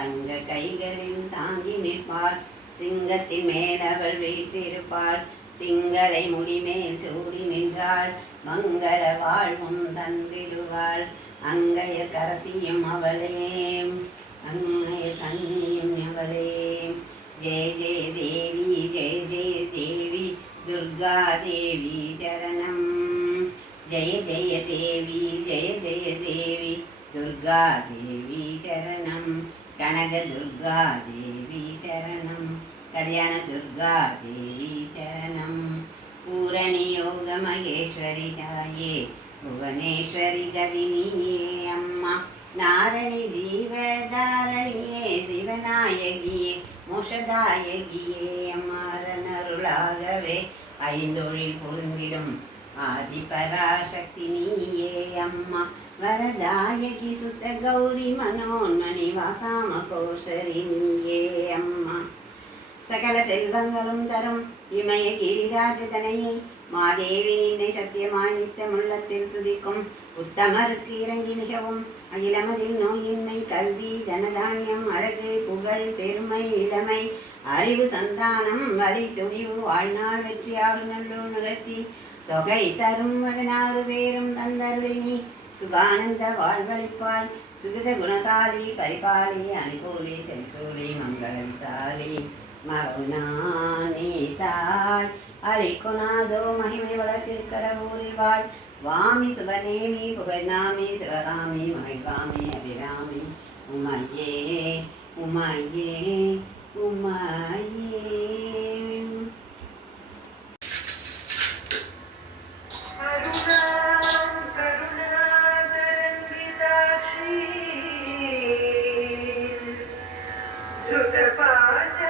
தங்க கைகளில் தாங்கி நிற்பாள். சிங்கத்தின் மேல் அவள் வீற்றிருப்பாள். திங்களை முடிமேல் சூடி நின்றாள். மங்கள வாழ்வும் தந்திடுவாள். அங்கைய கரசியும் அவளே, அங்கைய கண்ணியும் அவளே. ஜெய ஜெய தேவி, ஜெய ஜெய தேவி, துர்கா தேவி சரணம். ஜெய ஜெய தேவி, ஜெய ஜெய தேவி, துர்கா தேவி சரணம். கனக துர்கா தேவி சரணம். கல்யாண துர்கா தேவி சரணம். பூரணி யோக மகேஸ்வரி தாயே, புவனேஸ்வரி கதினியே அம்மா. நாரணி ஜீவதாரணியே, சிவநாயகியே, மோஷதாயகியே அம்மாரனருளாகவே ஐந்தொழில் பொருந்திடும் ஆதிபராசக்தி நீயே அம்மா. வரதாயகி சுத்த கௌரி மனோன்மணி வாசாம கோஷரி நீயே அம்மா. சகல செல்வங்களும் தரும் இமய கிரிராஜதனையை மாதேவி நின்னை சத்தியமாய் நித்தம் உள்ளத்தில் துதிக்கும் உத்தமருக்கு இறங்கி மிகவும் அகிலமதில் நோயின்மை கல்வி தனதானியம் அழகு புகழ் பெருமை இளமை அறிவு சந்தானம் வலி துணிவு வாழ்நாள் வெற்றியாறு நல்லூர் நிகழ்ச்சி தொகை தரும் 16 பேரும் தந்தருளினி சுகானந்த வாழ்வழிப்பாய். சுகித குணசாலி பரிபாலி அனுகூலி தெரிசூலி மங்கள விசாலி மகுநானே தாய் அழிக்குநாதோ மகிமை வளர்த்திருக்கிற ஊரில் வாழ். வாமி சுபநேமி புகழ்நாமி சிவகாமி மகிழ்காமி அபிராமி உமையே உமையே உமையே. Paz